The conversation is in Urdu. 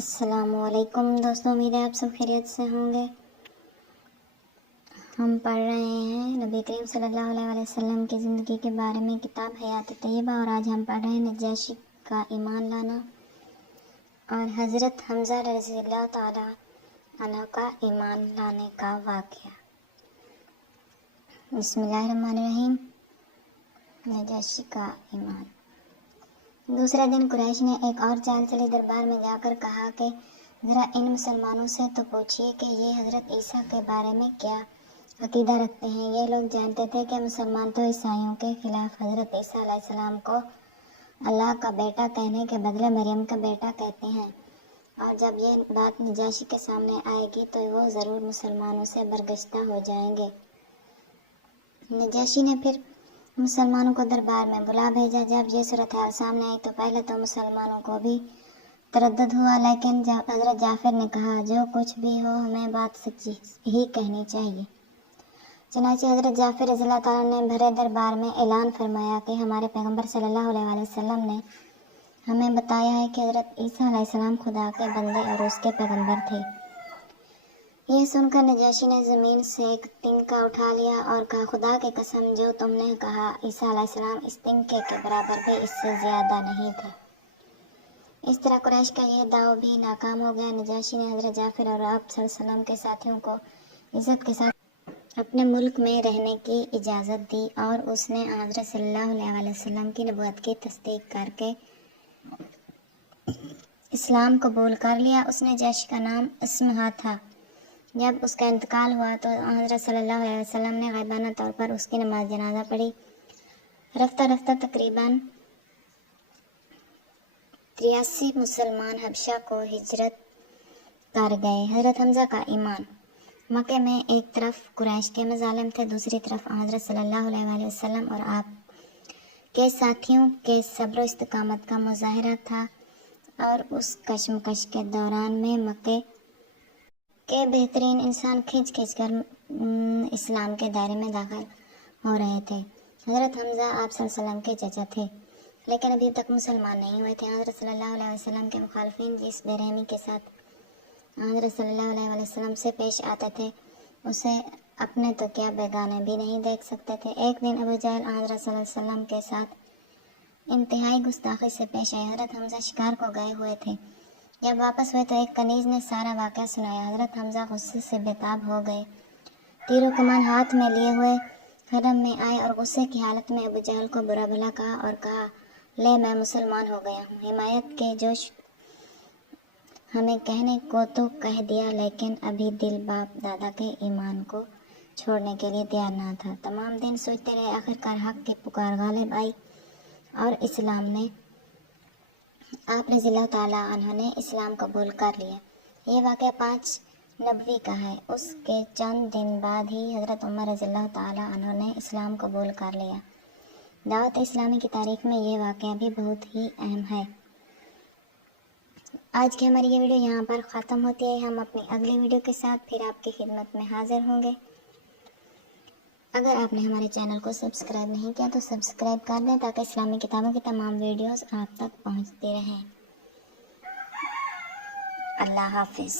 السلام علیکم دوستوں، امید ہے آپ سب خیریت سے ہوں گے۔ ہم پڑھ رہے ہیں نبی کریم صلی اللہ علیہ وسلم کی زندگی کے بارے میں کتاب حیات طیبہ، اور آج ہم پڑھ رہے ہیں نجاشی کا ایمان لانا اور حضرت حمزہ رضی اللہ تعالی عنہ کا ایمان لانے کا واقعہ۔ بسم اللہ الرحمن الرحیم۔ نجاشی کا ایمان۔ دوسرے دن قریش نے ایک اور چال چلی، دربار میں جا کر کہا کہ ذرا ان مسلمانوں سے تو پوچھئے کہ یہ حضرت عیسیٰ کے بارے میں کیا عقیدہ رکھتے ہیں۔ یہ لوگ جانتے تھے کہ مسلمان تو عیسائیوں کے خلاف حضرت عیسیٰ علیہ السلام کو اللہ کا بیٹا کہنے کے بدلے مریم کا بیٹا کہتے ہیں، اور جب یہ بات نجاشی کے سامنے آئے گی تو وہ ضرور مسلمانوں سے برگشتہ ہو جائیں گے۔ نجاشی نے پھر مسلمانوں کو دربار میں بلا بھیجا۔ جب یہ صورتحال سامنے آئی تو پہلے تو مسلمانوں کو بھی تردد ہوا، لیکن حضرت جعفر نے کہا جو کچھ بھی ہو ہمیں بات سچی ہی کہنی چاہیے۔ چنانچہ حضرت جعفر رضی اللہ تعالیٰ نے بھرے دربار میں اعلان فرمایا کہ ہمارے پیغمبر صلی اللہ علیہ وسلم نے ہمیں بتایا ہے کہ حضرت عیسیٰ علیہ السلام خدا کے بندے اور اس کے پیغمبر تھے۔ یہ سن کر نجاشی نے زمین سے ایک تنکا اٹھا لیا اور کہا، خدا کی قسم، جو تم نے کہا عیسیٰ علیہ السلام اس تنکے کے برابر بھی اس سے زیادہ نہیں تھا۔ اس طرح قریش کا یہ داؤ بھی ناکام ہو گیا۔ نجاشی نے حضرت جعفر اور آپ صلی اللہ علیہ وسلم کے ساتھیوں کو عزت کے ساتھ اپنے ملک میں رہنے کی اجازت دی، اور اس نے حضرت صلی اللہ علیہ وسلم کی نبوت کی تصدیق کر کے اسلام قبول کر لیا۔ اس نجاشی کا نام اسمہا تھا۔ جب اس کا انتقال ہوا تو حضرت صلی اللہ علیہ وسلم نے غائبانہ طور پر اس کی نماز جنازہ پڑھی۔ رفتہ رفتہ تقریباً 83 مسلمان حبشہ کو ہجرت کر گئے۔ حضرت حمزہ کا ایمان۔ مکہ میں ایک طرف قریش کے مظالم تھے، دوسری طرف حضرت صلی اللہ علیہ وسلم اور آپ کے ساتھیوں کے صبر و استقامت کا مظاہرہ تھا، اور اس کشمکش کے دوران میں مکے کے بہترین انسان کھنچ کھنچ کر اسلام کے دائرے میں داخل ہو رہے تھے۔ حضرت حمزہ آپ صلی اللہ علیہ وسلم کے چچا تھے، لیکن ابھی تک مسلمان نہیں ہوئے تھے۔ حضرت صلی اللہ علیہ وسلم کے مخالفین جس بے رحمی کے ساتھ حضرت صلی اللہ علیہ وسلم سے پیش آتے تھے، اسے اپنے تو کیا بیگانے بھی نہیں دیکھ سکتے تھے۔ ایک دن ابو جہل حضرت صلی اللہ علیہ وسلم کے ساتھ انتہائی گستاخی سے پیش آئے۔ حضرت حمزہ شکار کو گئے ہوئے تھے۔ جب واپس ہوئے تو ایک کنیز نے سارا واقعہ سنایا۔ حضرت حمزہ غصے سے بےتاب ہو گئے، تیر و کمان ہاتھ میں لیے ہوئے حرم میں آئے اور غصے کی حالت میں ابو جہل کو برا بھلا کہا اور کہا، لے میں مسلمان ہو گیا ہوں۔ حمایت کے جوش ہمیں کہنے کو تو کہہ دیا، لیکن ابھی دل باپ دادا کے ایمان کو چھوڑنے کے لیے تیار نہ تھا۔ تمام دن سوچتے رہے، آخرکار حق کی پکار غالب آئی اور اسلام نے آپ رضی اللہ تعالیٰ عنہ نے اسلام قبول کر لیا۔ یہ واقعہ 5 نبوی کا ہے۔ اس کے چند دن بعد ہی حضرت عمر رضی اللہ تعالیٰ عنہ نے اسلام قبول کر لیا۔ دعوت اسلامی کی تاریخ میں یہ واقعہ بھی بہت ہی اہم ہے۔ آج کی ہماری یہ ویڈیو یہاں پر ختم ہوتی ہے۔ ہم اپنی اگلی ویڈیو کے ساتھ پھر آپ کی خدمت میں حاضر ہوں گے۔ اگر آپ نے ہمارے چینل کو سبسکرائب نہیں کیا تو سبسکرائب کر دیں تاکہ اسلامی کتابوں کی تمام ویڈیوز آپ تک پہنچتی رہیں۔ اللہ حافظ۔